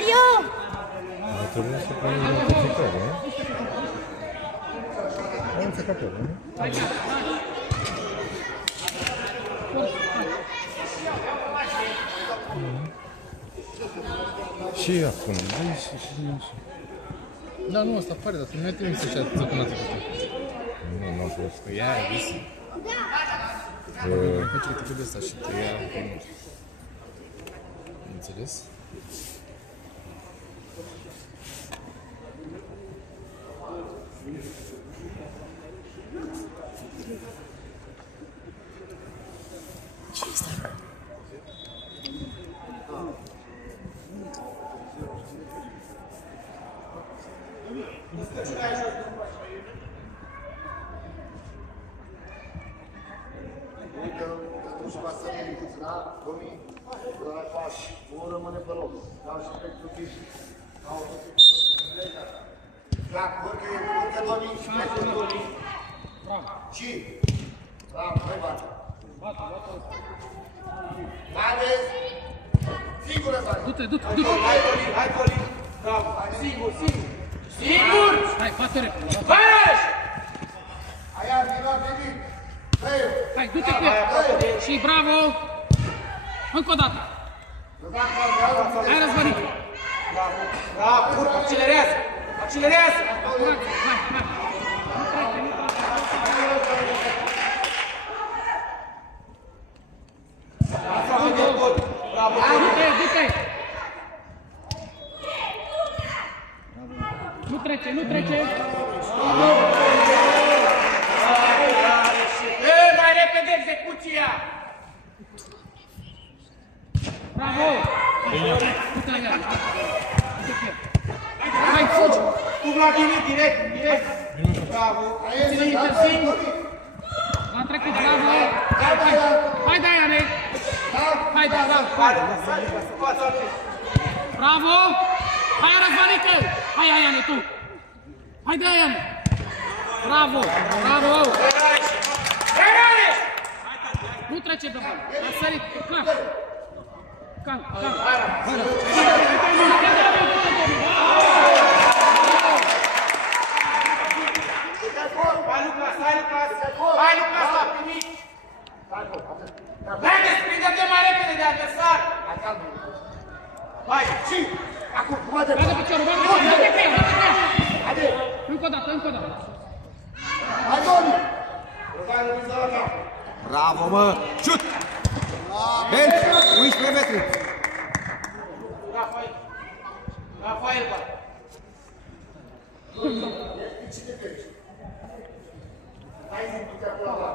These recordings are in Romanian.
Mario! Trebuie să pun identificare, nu? Am înțecat eu, nu? Și acum, și... Da, nu, ăsta pare, dar tu mi-ai trimis așa țăpânață cu tine. Nu am fost. Păi aia, visi. Face că te de asta și te ia pe mult. Înțeles? Ce este asta? Nu rămâne pe loc. Dau și pentru tine. Da, urcă Domin și pentru Domin. Și? Bravo, hai bate. N-aveți? Singură bate. Du-te, du-te. Hai Domin. Bravo. Singur. Hai, bate repede. Băieși! Aia, vino, veni. Hai, du-te cu el. Și bravo. Încă o dată. Hai, Răzvănică. Bravo, urcă, accelerează. Hai. Bravo. Du-te. Nu trece. Mai repede execuția! Bravo! Du-te la ea. Hai, fugi! Tu, Vladimir, direct! Bravo! Ține intersingur. L-am trecut, bravo! Hai, Daiane! Hai, bravo! Hai, Răzvănică! Hai, Iane, tu! Hai, Daiane! Bravo! Nu trece de bani. A sărit. Cal. Hai, Lucas, l-a primit! Hai, desprinde-te mai repede de adversar! Hai, și! Acum, Bagă piciorul, Haide! Încă o dată. Hai, Domi! Bravo, mă! Șut! Bench! 11 metri! Rafael, bă! Hai, zi, acolo, bă!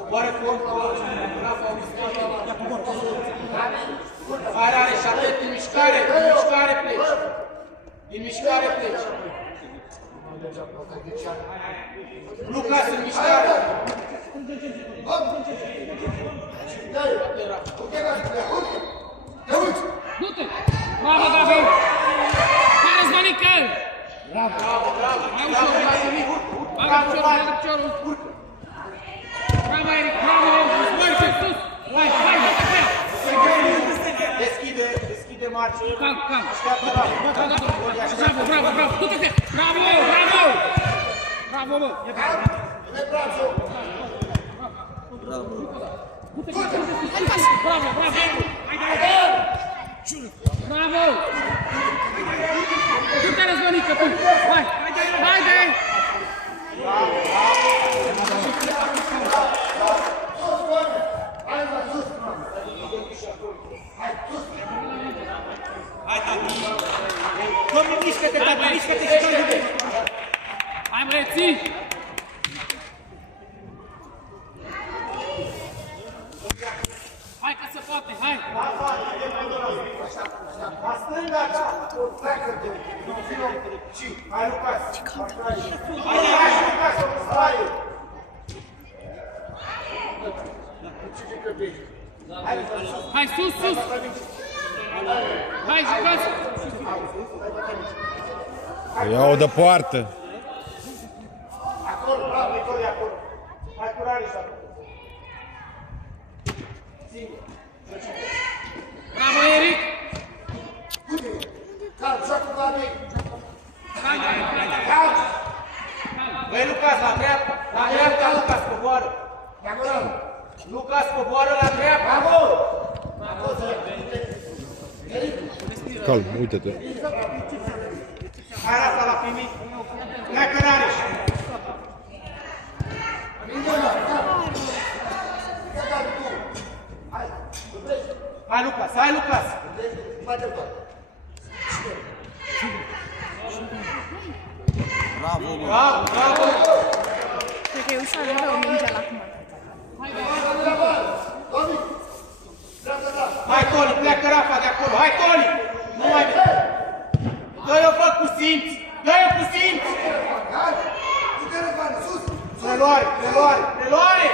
Oboară corpul, Rafa, are șapte, din mișcare pleci. Din mișcare pleci. Lucas, în mișcare. Du-te! Bravo, Gabi! Hai, Răzvănică! Bravo! Hai, ușor, bagă piciorul! Bravo, Eric, bravo! Merge sus! Hai, du-te pe ea! Deschide marci. Cal! Bravo! Du-te pe ea! Bravo! Bravo, bă! Du-te pe ea! Bravo! Bravo! Du-te, Răzvănică, tu! Hai! Haide! Domnul, mișcă-te, tata, mișcă-te și dă-te! Hai, băieții! Hai că se poate, hai! La stânga, pleacă de vino. Hai, Lucas! Hai, Lucas! Hai! Ce crezi? Hai, sus, sus! Hai, jucați! Ia-o de poartă. Acolo, bravo, Victoria, acolo. Hai curare și acolo. Bravo, Eric! Calm, joacă cu Amic. Băi, Lucas, la dreapta! La dreapta, Lucas, coboară! Lucas, coboară la dreapta! Bravo! Calm, uite-te. Hai, Rafa, l-a primit! Pleacă Rareș! Hai, Lucas, hai, Lucas! Bravo, bravo! Cred că e ușor de rău mingea la acum. Hai, Toli, pleacă Rafa de acolo! Hai, Toli! Nu mai vezi! Dă-i-o, fă, cu simț! Dă-i-o cu simț! Preluare, preluare, preluare!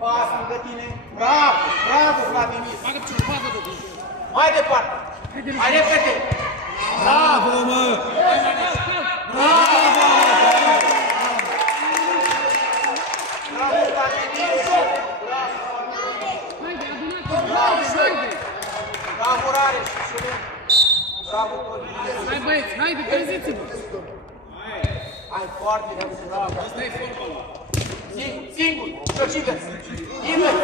Pas lângă tine! Bravo, bravo, Vladimir! Bagă piciorul, bagă de bine! Mai departe! Mai repede! Bravo, mă! Bravo! Bravo, Vladimir! Haide, adunați-vă! Haide! Bravo, Rareș! Bravo, Toli! Hai, băieți, haide, treziți-vă! Hai, foarte bravo! Asta e fotbalul! Singur! Șociveți! Invers!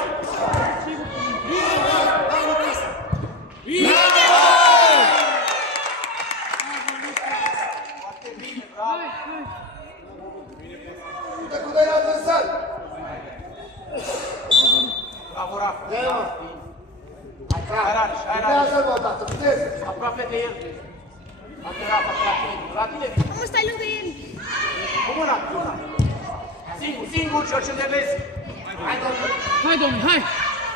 Foarte bine, bravo! Bravo, Rafa! Hai, Rareș! Hai, Rareș! Aproape de el! Hai, Rafa, la tine vine! Cum stai lângă el? Cum ăla? Singur, singur, Ciorciu de vezi! Hai, domnule! Hai, domnule, hai!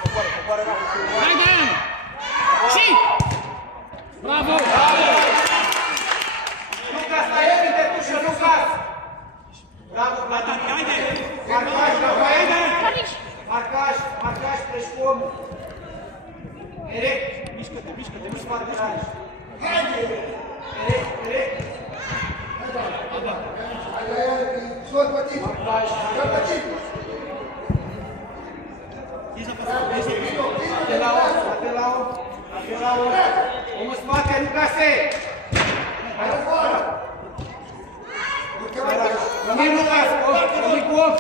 Coboară, coboară, Rafa! Hai, Diana! Și! Bravo! Lucas, stai repede, tușă, Lucas! Bravo, Vladimir! Haide! Marcaj, haide! Marcaj, treci cu omul! Erec! Mișcă-te, mișcă-te, nu spate Rareș! Haide! Erec! Ate la om! Omul spate, Lucase! Rămâi, Lucas! Rămâi cu om!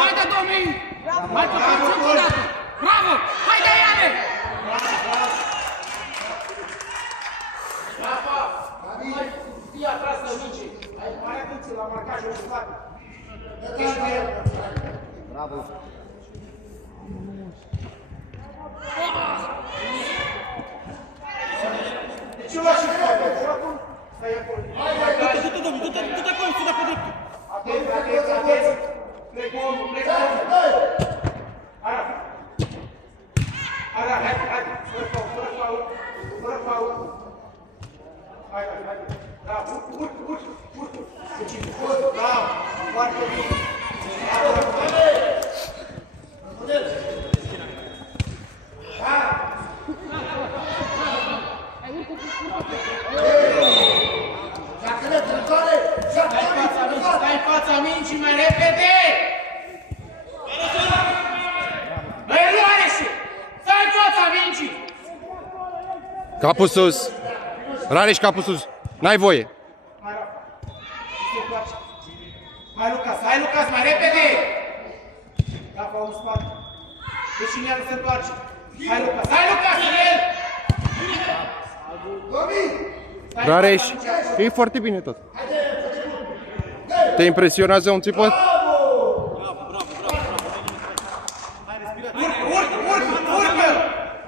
Haide, domnule! Mai pe față o dată! Bravo! Haide, Iane! Rafa! Fii atras la minge! Ai mare atenție la marcajul spate! Bravo! De ce l-aș fi făcut? Stai acolo! Du-te, domnule! Du-te acolo, ți-o da pe dreptul! Atenție! Plec omul! Ara, hai! Fără faul! Hai! Bravo! Urcă! Bravo! Foarte bine! Stai în fața mingii mai repede! Băi, Rareșe! Stai în fața mingii! Capul sus. Rareș, capul sus. N-ai voie. Hai, Rafa! Hai, Lucas, mai repede! Rafa, un spate. Deci Ineanu se întoarce. Hai, Lucas, în el! Rareș, e foarte bine tot. Te impresionează un țipăt?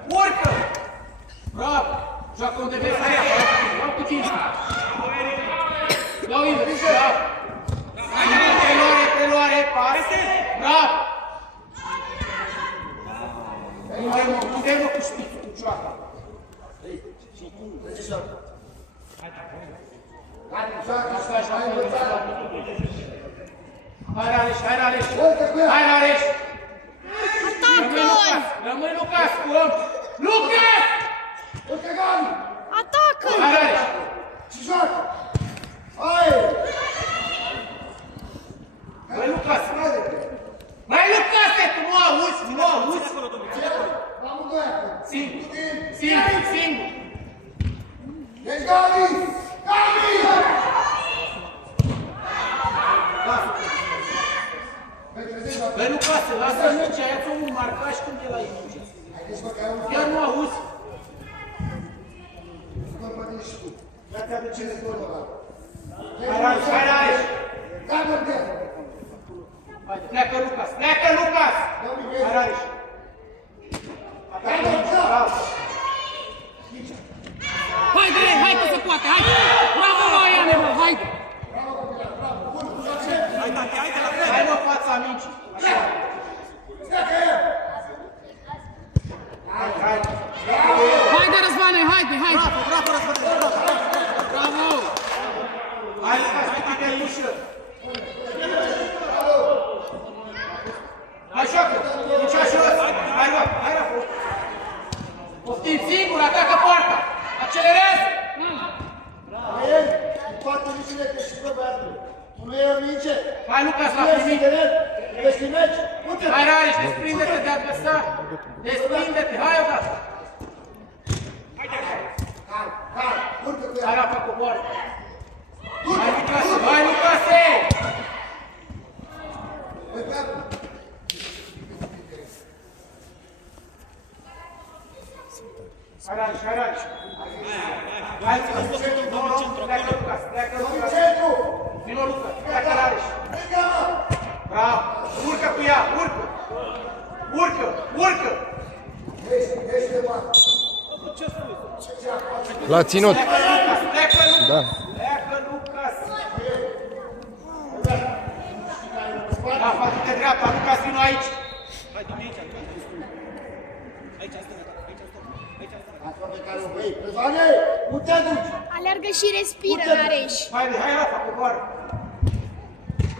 Urcă! Bravo! Joacă unde vezi, hai! Ia puțin! Ia-o invers! Bravo! Preluare! Pas! Bravo! Unde-mă cu șpițul, cu cioaca? Hai, Rareș! Hai, Rareș! Atacă! Rămâi Lucas cu om! Lucas! Urcă Gabi! Atacă! Hai, Rareș! Și joacă! Hai! Mai Lucas! Mai Lucas, tu nu auzi, nu auzi! Amândoi acolo! Singur! Singur! Singur! Deci Gabi! Gabi! Băi, Lucas, lasă mingea, ia-ți omul marcaj când e la ei. Haideți mă, că ai un Chiar nu auzi? bărbătin și tu. Ia-ți aduceți golul ăla. Hai, Rareș, hai, Rareș! Gabă de el! Haide, pleacă Lucas, pleacă Lucas! Hai, Rareș! Atacă mingea, bravo! Hai, Grei, hai că se poate, hai! Bravo, Iane, mă, hai! Hai, mă, fața mingii! Haide, Răzvane, haide, haide! Bravo, Răzvane, Bravo! Hai, Lucas, uite pe ușă! Hai, joacă! Nici așa! Hai, Rafa, hai, Rafa! Poftim singur, atacă poarta! Accelerează! El, în toate micile te și băiatul. Tu nu e o minge? Hai, Lucas, la Tu ești primit! de el? Ești în meci? Uite! Hai, Rareș, desprinde-te de adversar! Desprinde-te, hai odată! Hai, urcă cu Hai, ea! Rafa, coboară! Hai, Lucase! Hai, Lucase! Băi, băiatul! Hai, Rareș, hai, Rareș! Hai, ține-ți centru, pleacă Lucas, pleacă Lucas! Centru! Vino, Lucas, pleacă Rareș! Venga, mă! Bravo! Urcă cu ea, urcă! Urcă, urcă! Ești de bani! L-a ținut. Pleacă Lucas, pleacă Lucas! Da. Pleacă Lucas! Rafa, du-te dreapta, Lucas, vino aici! Hai, du-mi aici, aici stăm, aici stăm. Asta pe care o vrei. Răzvane, nu te duci! Alergă și respiră, Nareș. Haide, hai, Rafa, coboară!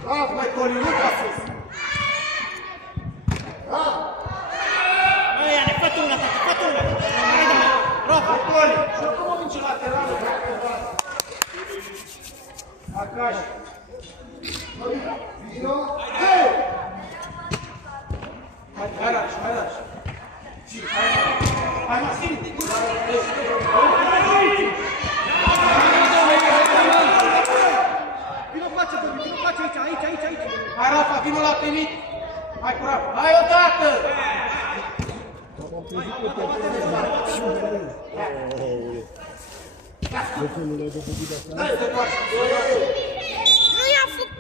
Bravo! Mai Coli, Lucas sus! Bravo! Hai, Iane, fă-te una, tată, fă-te una. Hai, da, Rafa, Coli! Jucăm o minge laterală, Arcaș! Vino! Hei! Hai, Rareș, hai, Rareș! Hai, Maxim! vino face, Domi, vino face aici. Hai, Rafa, vino la primit! Hai cu Rafa! Hai odată! Nu i-a făcut.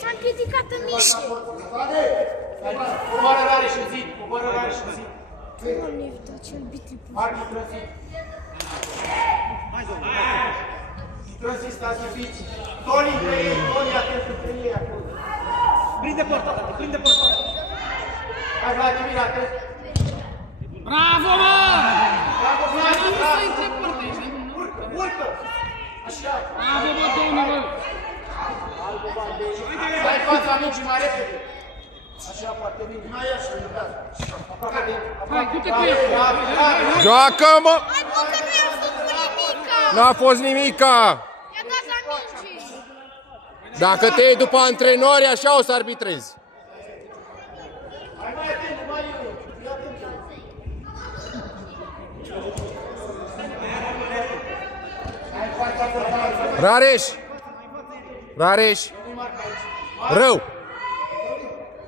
S-a criticat în mișe. Răzvane! Coboară Rareș în zid! Coboară Rareș în zid! Doamne, uite, acel bitli. Arbitru în zid! Intră în zid, stați iubiți! Toni între ei! Toni, atent între ei acolo! Prinde porta, tată, prinde porta. Hai, Vladimir, atent! Bravo, mă! Bravo, Nu Vladimir! să Bravo! intre porta aici, nu? Urcă, urcă! Așa! Bravo, bă, domnul, bă! Hai fața mingii mai repede! Așa, foarte bine! Mai așa, iubează! Aproape de... Hai, du-te cu el! Bravo, bravo! Joacă, mă! Hai, bă, că nu i-a făcut nimica. N-a fost nimica. I-a dat la minge. Dacă te iei după antrenori, așa o să arbitrezi. Hai mai atent, mai atent! Hai fața portară! Rareș! Rareș! Nu-i marca aici! Rău!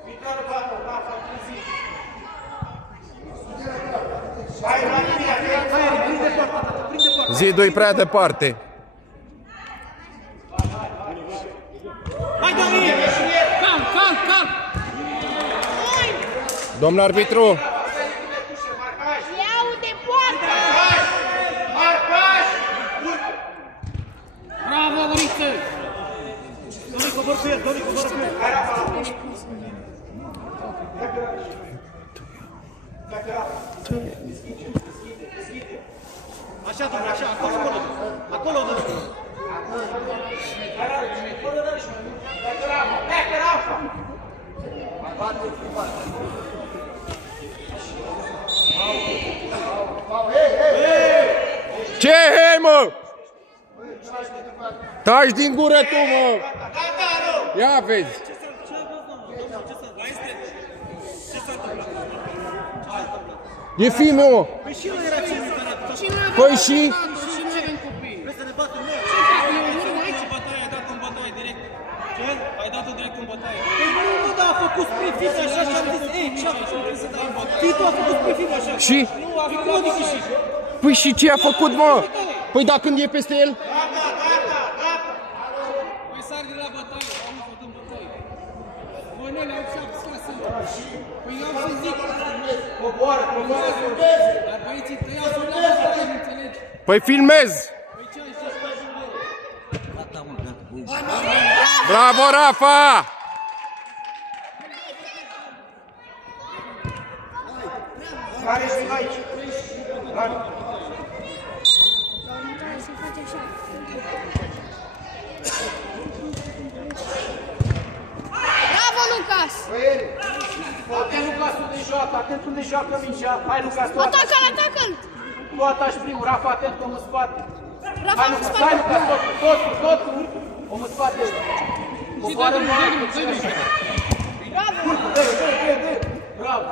Viitoare Rafa, Rafa, în zid! Hai, Vladimir, atent! Hai, prinde porta, tată, prinde porta. Zidul-i prea departe. Hai, Domi! Calm, calm, calm! Domn arbitru, Iau de poartă. Marcaj! Bravo, Uriță! Domi, cobor cu el, Domi, cobor cu el. Așa, Domi, așa, acolo, acolo. Acolo, Domi. Pleacă Rafa! Taci din gură tu, mă! Ia vezi! E filmul, mă! Păi și el era cel care a dat. Păi și? Și noi avem copii. Vrei să ne batem noi? Ai dat în bătaie direct. Ce? Ai dat-o direct în bătaie. Păi nu, dar a făcut spre fit așa și am zis, ei, ce a făcut? Fitul a făcut spre fit așa. Și? Nu, a făcut adică și. Păi și ce a făcut, mă? Păi da, când e peste el? Păi sar de la bătaie, am făcut în bătaie. Bă, noi le-au 7-6. Păi eu am să zic. Coboară. Dar băieții tăiau să la bătaie, nu înțelegi? Păi filmez! Păi ce ai zis? Bravo, Rafa! Care ești aici? Bravo. La următoarea se face așa. Bravo, Lucas! Atent, Lucas, unde joacă, atent unde joacă mingea. Hai, Lucas, tu Atacă-l, atacă-l! tu ataci primul. Rafa, atent, omul în spate. Rafa, Hai, în Lucas, spate! hai, Lucas, totul. Omul în spate. Coboară în mare. Bravo! Dă. Bravo.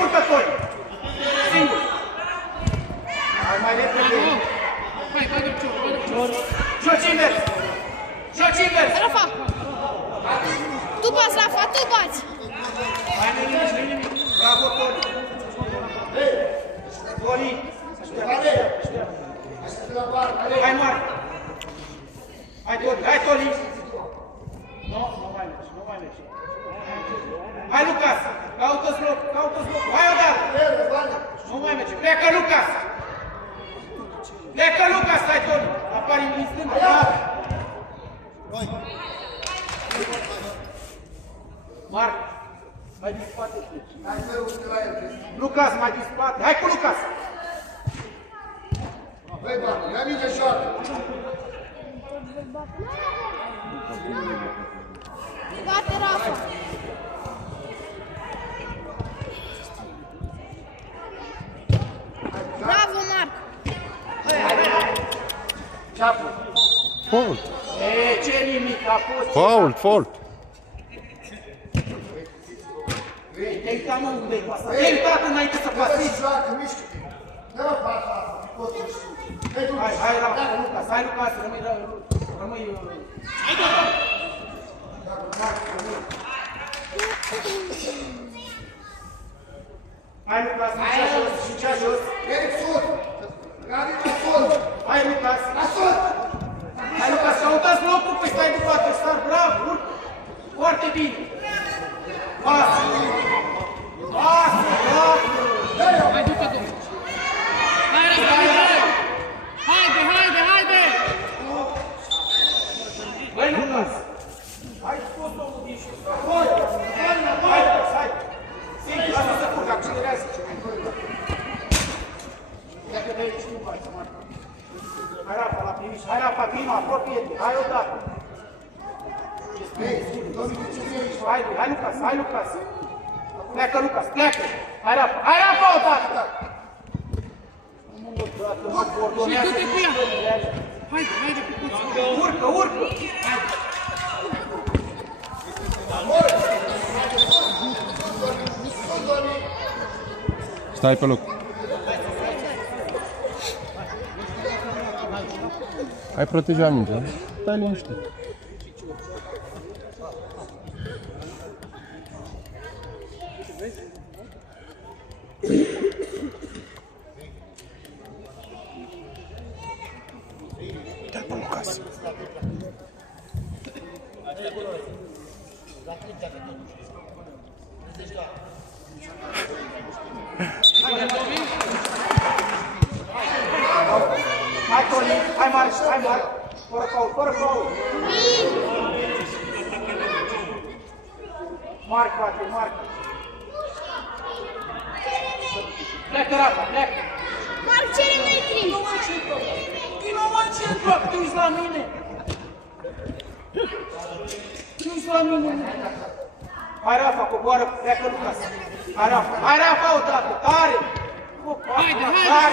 Urcă, Toni. Singur. Hai mai repede. Hai, bagă piciorul. Joci invers. Rafa! Tu bați, Rafa, tu bați! Hai, nimic. Bravo, Toni. Toni. Hai, mare. Hai, Toni. Nu mai mergi. Hai, Lucas. Caută-ți loc. Hai, odată. Nu mai merge. Pleacă, Lucas. Hai, Toni. Apari în stânga. Marc. Mai din spate. Lucas, mai din spate. Hai cu Lucas. Băi, bă, ia minge joacă. Bate, Rafa! Bravo, Marc! Ceapă. Fault! Ce nimic a fost? Fault! Te-ai uitat, mă, unde-i pasat? Te-ai uitat înainte să pasezi? Să joacă, mișcă-te. Dă-mă pasa asta, poți să știu. Hai, Lucas, rămâi. Hai, Lucas, și jos. Eric, sus! Gabi, la sus! Hai, Lucas. La sus! Hai, Lucas, căutați locul, păi stai după adversar, bravo, urcă. Foarte bine. Pasă, bravo. Hai, du-te, domnule. Hai, Rafa, haide! Băi, Lucas. Hai, scos omul din și hai. Singur, lasă să curg, accelerează. Dacă de aici nu faci, mă. Hai, Rafa, la primiș. Hai, Rafa, prima, apropie-te. Hai, odată. Hai, Lucas. Pleacă, Lucas, pleacă. Hai, Rafa, odată. Și du-te cu ea. Haide, cu puțin. Urcă. Stai pe loc. Ai protejat mingea. Stai liniștit. Hai, Toni, hai, Marc. Fără faul. Marc, bate, Marc. Pleacă, Rafa, pleacă. Marc, cere metri! Nu mă centru, tu ești la mine. Hai, Rafa, coboară, pleacă Lucas. Hai, Rafa, o dată, tare! Haide,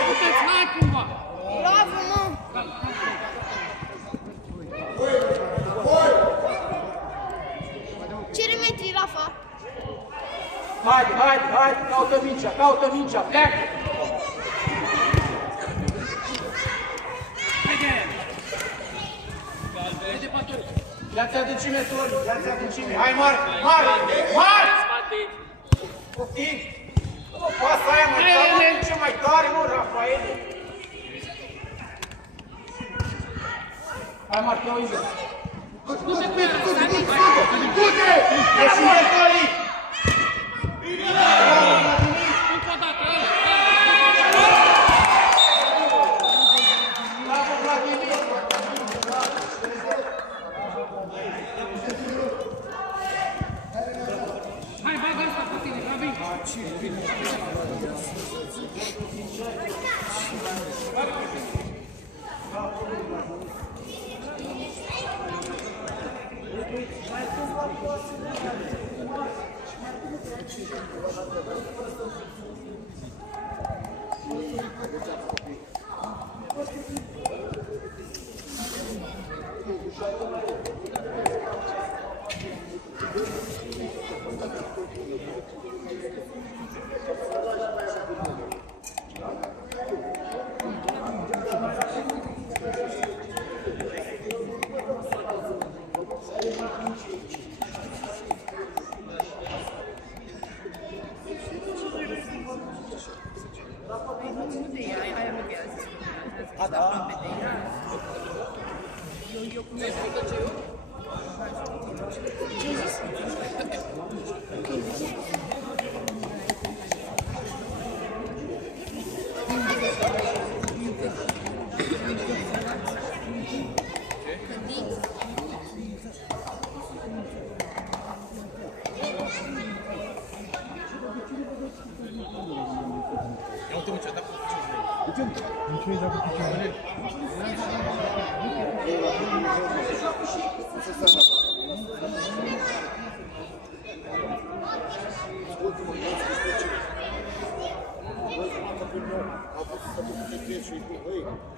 puteți, hai cumva! Bravo, mă! Cere metri, Rafa! Haide, caută mingea, pleacă! Ia-ți adâncime, Toni, ia-ți adâncime. Hai, mare! Poftim! Pasa aia mai tare, ce mai tare, mă, Rafaele! Hai, Marc, ia-o în jos. Du-te pe ăla, stai mic! Du-te! Ieși, mă, Toni! Încă o dată, Bravo, Vladimir! hai, bagă asta pe tine, Gabi!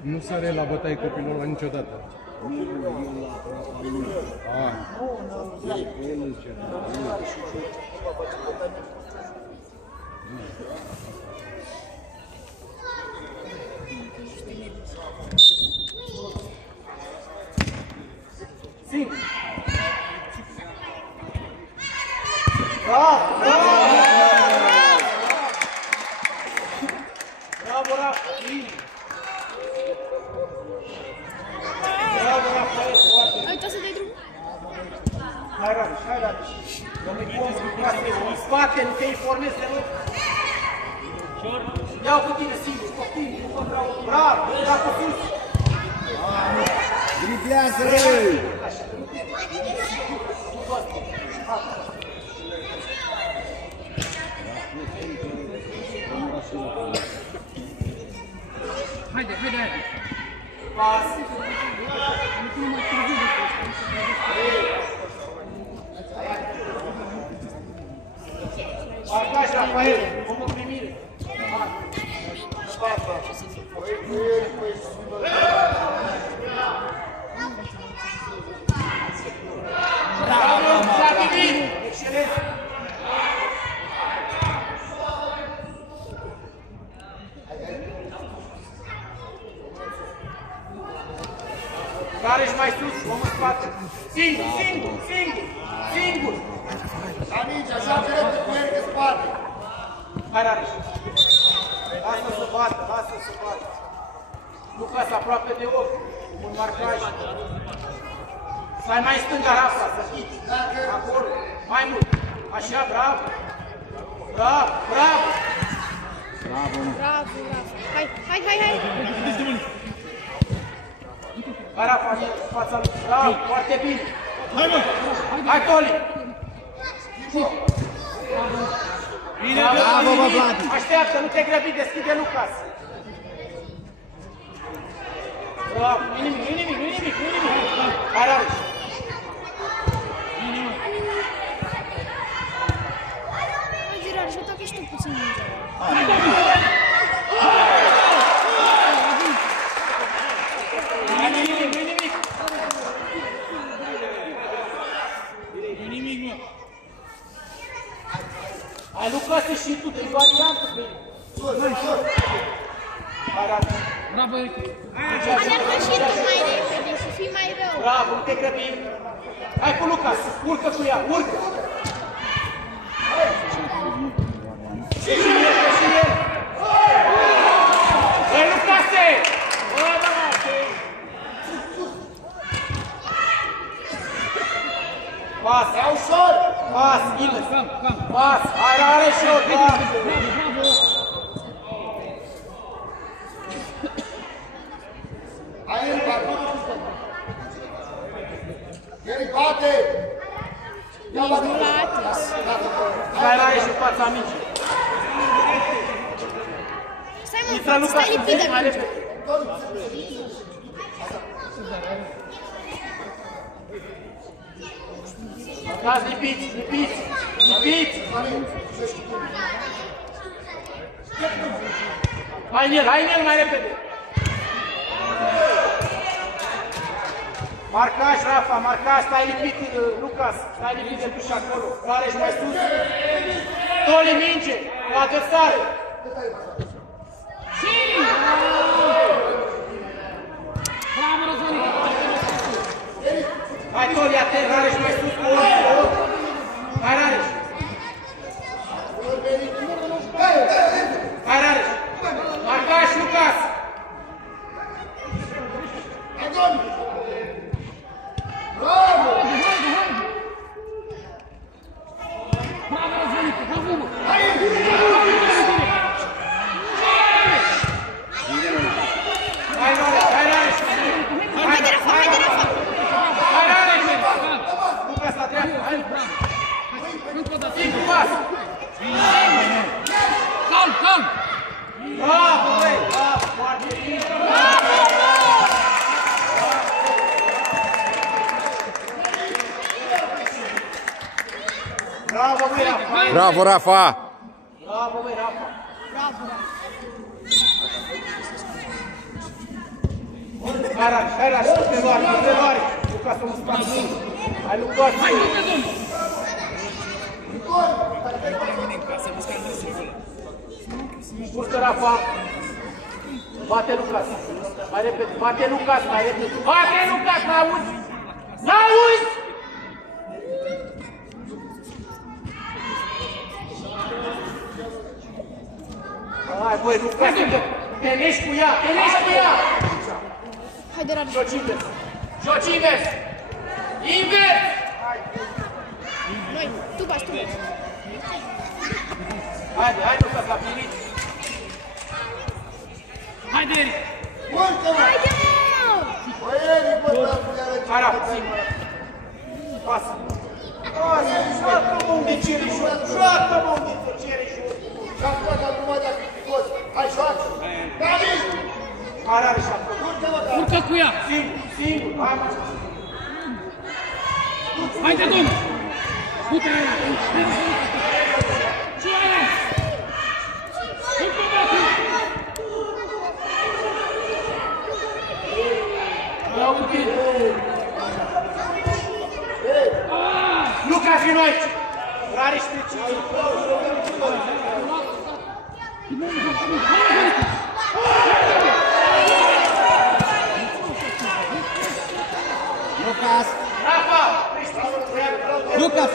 Nu sare la bătaie copilul ăla niciodată. Singur! Bravo, Rafa! Bine! Bravo, Rafael, foarte bine! Ai uitat să dai drumul? Hai, Rabiș! În spate, nu te informezi de noi! Ia-o cu tine singur, copii, bravo, dacă sus! Driblează, răi! Haide! Pas! Nu mai târziu de Marcaș, Rafael, omul primire! Bravo, Vladimir! Excelent! Care-și mai sus, omul spate! Singur! Amici, așa trebuie cu el în spate. Hai, Rareș! Lasă-l să bată! Lucas aproape de ochi, un marcaj. Stai mai stânga, Rafa, să fiți. Acolo, mai mult. Așa, bravo! Bravo, Rafa! Hai! Hai, Rafa, în fața lui. Bravo, foarte bine! Hai, Toli! Bravo, bă, Vladi! Așteaptă, nu te grăbi, deschide Lucas! Bravo, nu-i nimic! Hai, Rareș! țin mingea. Hai, Lucase și tu, te-i variantă pe el. Bravo, Eric. Aleargă și tu mai repede și fii mai rău. Bravo, nu te grăbi. Hai cu Lucas, urcă cu ea, urcă. Și el. Băi, Lucase! Pas, Ia ușor! pas, Iles. Cam. Pas, are și eu, pas. Bravo. Hai, Eric, acum! Eric, bate! Ia bate! Hai la ieși în fața mingii. Stai Intră mă, Lucas, stai lipit de mai minge. repede. Dați lipiți. Hai în el mai repede. Marcaș, Rafa, marcaș, stai lipit, Lucas, stai lipit de duș acolo. Rareș mai sus. Toli minge, la adversare. Bravo, Răzvănic. Hai, Toli, atent, Rareș mai sus. Hai, Rareș. Hai, Rareș. Marcaș, Lucas. Bravo! Bravo, Răzvănic. Bravo, mă. Hai, Rareș. Hai de Rafa, hai de Rafa. Hai, Rareș. Lucas la dreapta, hai. Încă o dată. Ții cu pas. Calm. Bravo, băi. Bravo, foarte bine. Bravo, băi, Rafa. Bravo, Rafa! Bravo, băi, Rafa. Bravo, Rafa. Hai, Rareș, nu te doare. Lucas, să mă spargi. Hai, Lucas. Urcă, Rafa. Bate Lucas. Mai repede. Bate Lucas, n-auzi? N-auzi? Hai, băi, Lucas, te nești cu ea. Hai de Rafa. Joci invers. Invers. Noi, tu bași. Hai, Lucas, la primit. Haide, Eric. Urcă-mă! Haide, mă! Băi, Eric, bă, dragul, Hai, Rafa, țin. Pasă. Joacă-mă unde cere jur. Joacă-mă unde cere jur. Și acum, acum, dacă fi fost. Hai, joacă! David! Hai, Rareș, acolo. Urcă-mă, David! Urcă cu ea. Singur. Hai, mă. Haide, domnul. Du-te. Ce aia? Încă o dată. Ia uite. Lucas, vino aici. Rareș, pe cine? Lucas! Rafa! Lucas!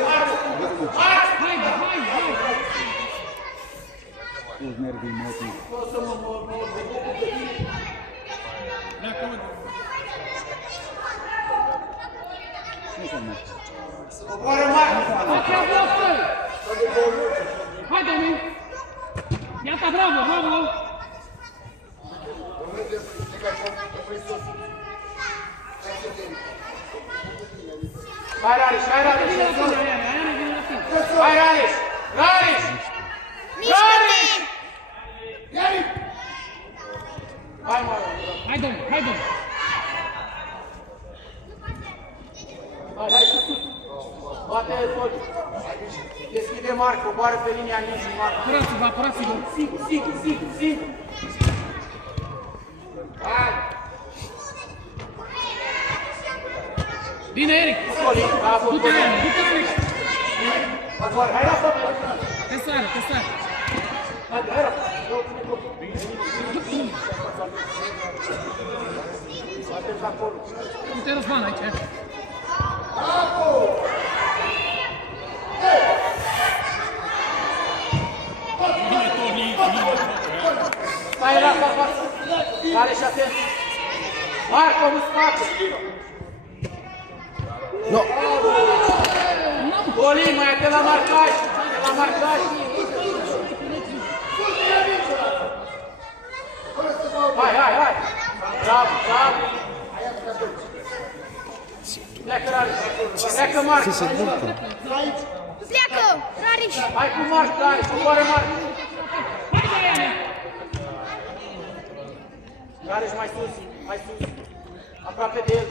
Haide. Oboară mare! Acea voastră. Hai, domnul. Iată, bravo. Hai, Rareș! Hai, Rareș! Mișcă-te! Hai, mă! Hai, domnul. Hai, sus! Bate tot! Deschide Marc, coboară pe linia nici, Marc. Apărați-vă, apărați-vă. Sigur. Bine, Eric. Du-te, Alex. Hai la foc. Te sară. Du-te, Răzvan, aici. Stai la față. Care și atent. Marco, nu spate. Nu. Colin, mai e la marcaj. Hai. Bravo. Pleacă, Rareș. Pleacă, Marc. Pleacă, Rareș! Hai cu Marc, Rareș. Coboară, Marc. Rareș, mai sus. Aproape de el.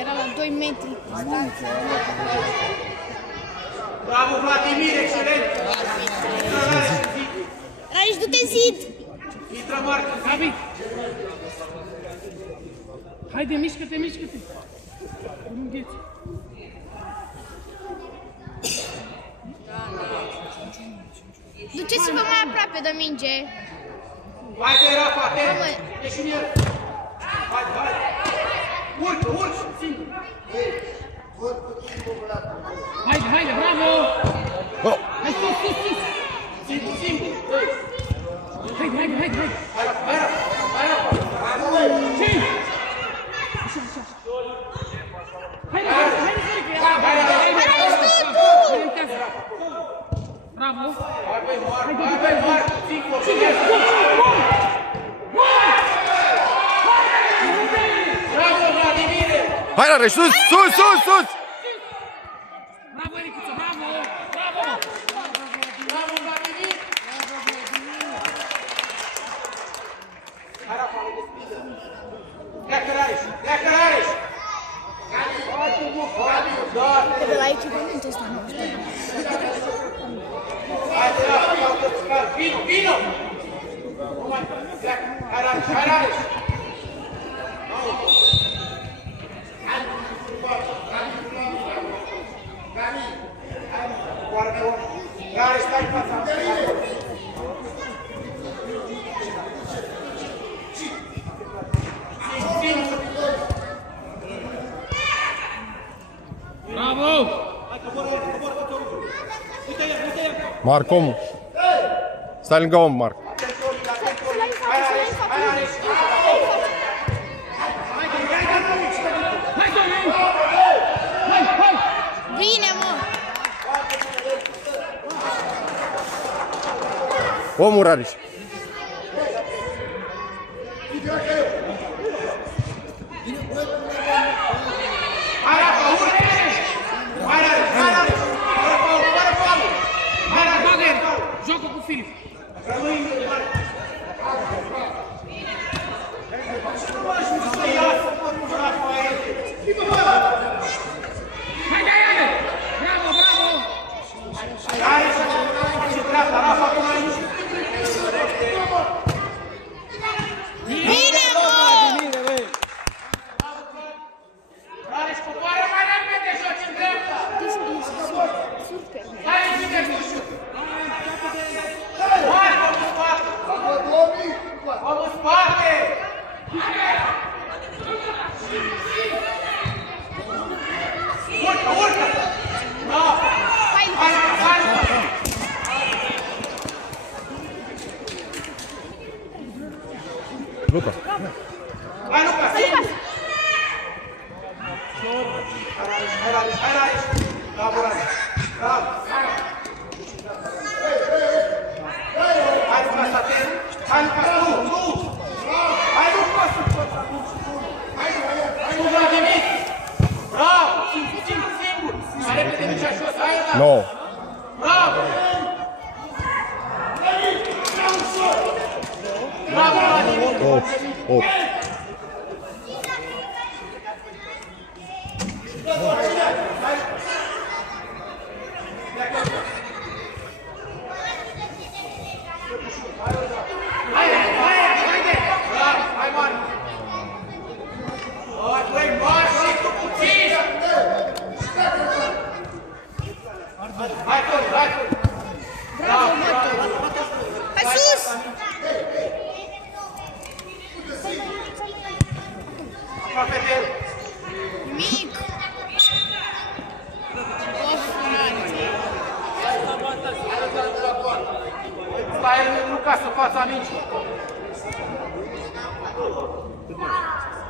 Era la 2 metri distanță. Bravo, Vladimir, excelent! Rareș, du-te în zid! Intră, Marc! Gabi! Haide, mișcă-te! Nu îngheți. Duceți-vă mai aproape de minge. Haide, Rafa, atent! Ești în el! Hai! Urci! Singur! Haide, bravo! Hai, sus! Singur! Haide! Hai, Rafa! Cei! Bravo! Hai, Marc! Singur! Bravo, Vladimir! Hai, Rareș, sus! Bravo, Ericuță, bravo! Bravo, Vladimir! Hai, Rafa, le despide! Pleacă, Rareș! De la echipamentul ăsta, nu știu. Hai, Rafa, vino! Nu mai pleacă! Hai, Rareș! Rareș, stai în fața! Bravo! Marc, om. Stai lângă om, Marc. Hai, Rareș! Hai, Dorin! Hai! Bine, mă! Omul, Rareș. Hai, Rafa, urcă! Hai, Rareș! Bagă, joacă cu Filip! Haide! Bravo! Rareș, și dreapta, Rafa, până aici! Bine, mă! Rareș, coboară mai repede, joci în dreapta! Super! Hai, uite, Gușu! Hai, om în spate! Om în spate! Urcă! Bravo! Hai! Luca. Hai, Luca! Hai, Rareș! Bravo, Rareș! Bravo! Hai, Luca, să atent! Hai, Luca, tu! Hai, Luca, tu, Vladimir! Bravo! Singur! Mai repede mingea jos! Hai, da! No. Bravo! Bravo, Vladimir! 8. Toni, hai Toni! Bravo, Mătu! Hai sus! Aproape de el! Nimic! Of, frate! Stai Lucas în fața mingii!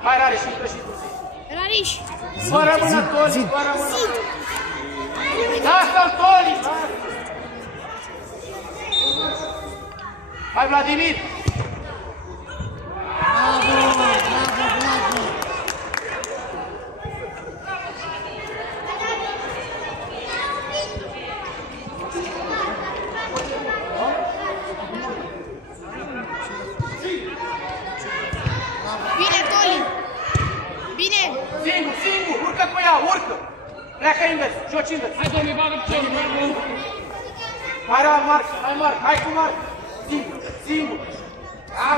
Hai, Rareș, intră și tu! Rariș! Fără mână, Toni, fără mână! Lasă-l, Toni! Hai, Vladimir! Bine, Toli! Bine! Singur, singur! Urcă cu ea, urcă! Pleacă invers, joci invers! Hai, domnule, bagă piciorul, bravo! Hai, Marc, hai, Marc, hai cu Marc! Singur, singur!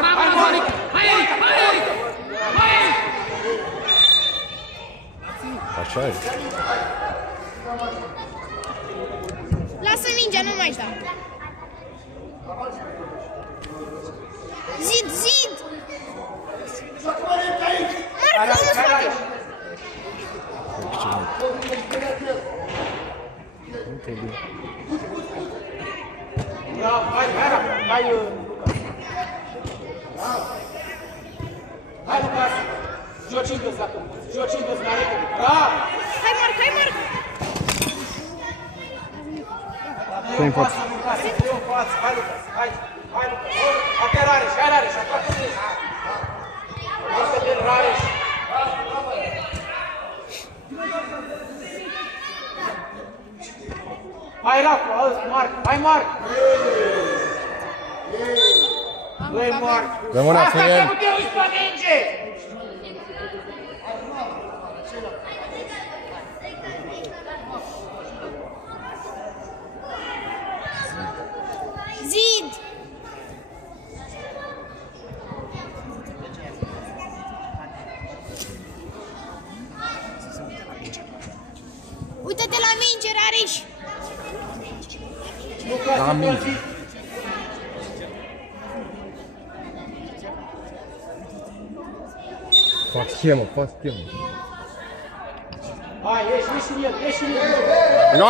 Bravo, Eric! Hai, Eric! Hai, Eric! Hai, Eric! Așa e. Lasă mingea, nu mai da! Zid, zid! Marc, nu mă facă! Bravo, hai, hai, hai, Lucas! Joci invers acum, joci invers, mai repede! Bravo! Hai, Marc, hai, Marc! Dă-i în față, Lucas, dă-i în față! Hai, Lucas, hai, hai, Lucas! Atea Rareș, hai, Rareș, aproape de el! Aproape de el, Rareș! Hai, Rafu, auzi, Marc, hai, Marc! Dă-i, Marc! Rămâne Asta cu că el. nu te uiți pe minge! Zid! Uită-te la minge, Rariș! La minge! Fac schemă, fac schemă. Hai, ieși în el, ieși în el! No!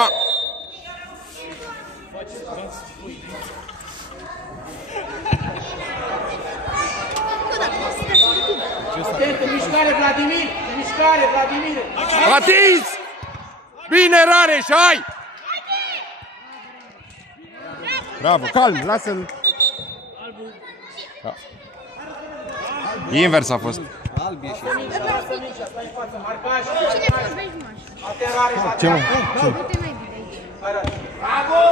Atent, în mișcare, Vladimir! În mișcare, Vladimir! Atins! Bine, Rareș, hai! Bravo, calm, lasă-l. Da. Invers a fost. Lasă mingea, stai în față, marcaj! Atent, Rareș, Ce mă? atent! Hai, Rareș! Bravo!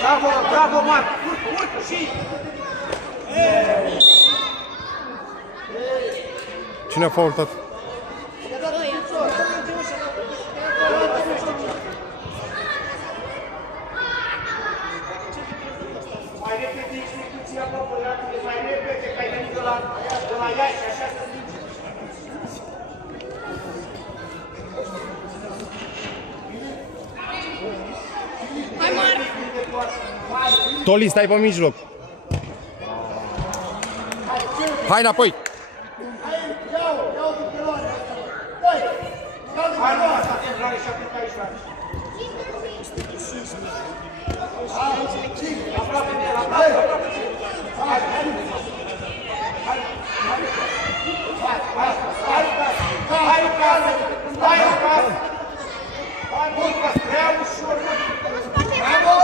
Bravo, bravo, Marc! Urcă, urcă și... Cine a faultat? Mai repede instituția populației, mai repede, că ai venit de la Iași, așa să zice. Hai, Marc! Toli, stai pe mijloc. Hai înapoi. Hai, nu, asta atent, Rareș, atent aici, Rareș. Aproape de el, aproape de el. Hai, hai, hai, hai, Lucas, hai, Lucas, hai, Lucas, prea ușor, bravo!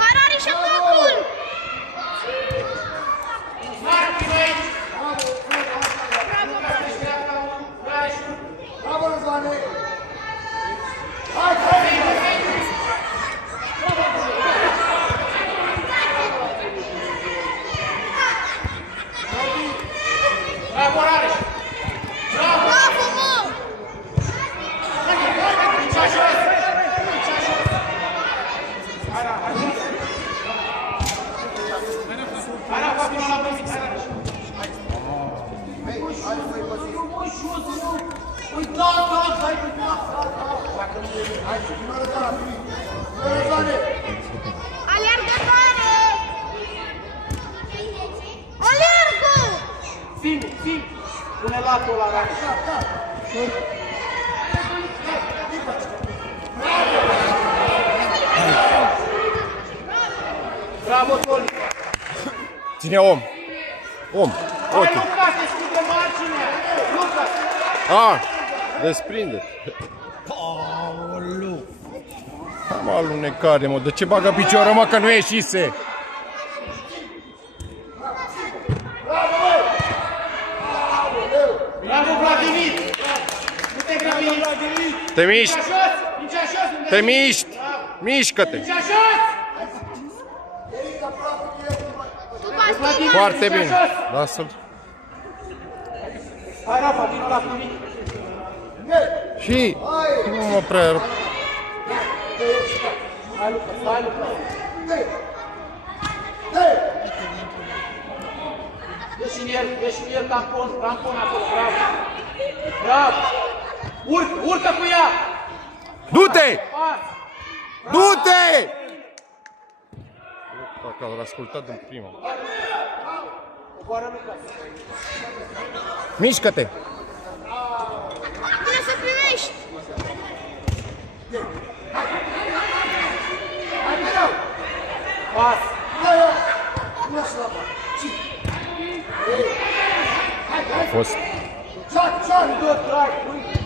Hai, Rariș, atacul! Bravo, Răzvane! Bravo, Rareș! Bravo! Bravo! Alergătoare! Alergă! Sim. Pune latul ăla, Rani. Bravo, Toli. Ține om. Om. Hai, Ochi. Lucas, deschide marginea. Lucas. Desprinde. Am alunecare, mă. De ce bagă piciorul, mă, că nu ieșise? Bravo, Vladimir. Nu te grăbi. Te miști. Nici așa. Te miști. Mișcă-te. Nici așa. Foarte bine. Lasă-l. Hai, Rafa, vino la primit. Și nu mă prea... Hai, Lucas. Ieși în el, tampon acolo, bravo. Urcă cu ea. Du-te! Pas. Du-te! Dacă l-a ascultat în prima. Coboară, Lucas. Mișcă-te! Bine să primești! Pas. A fost. Tot, drag. Bine!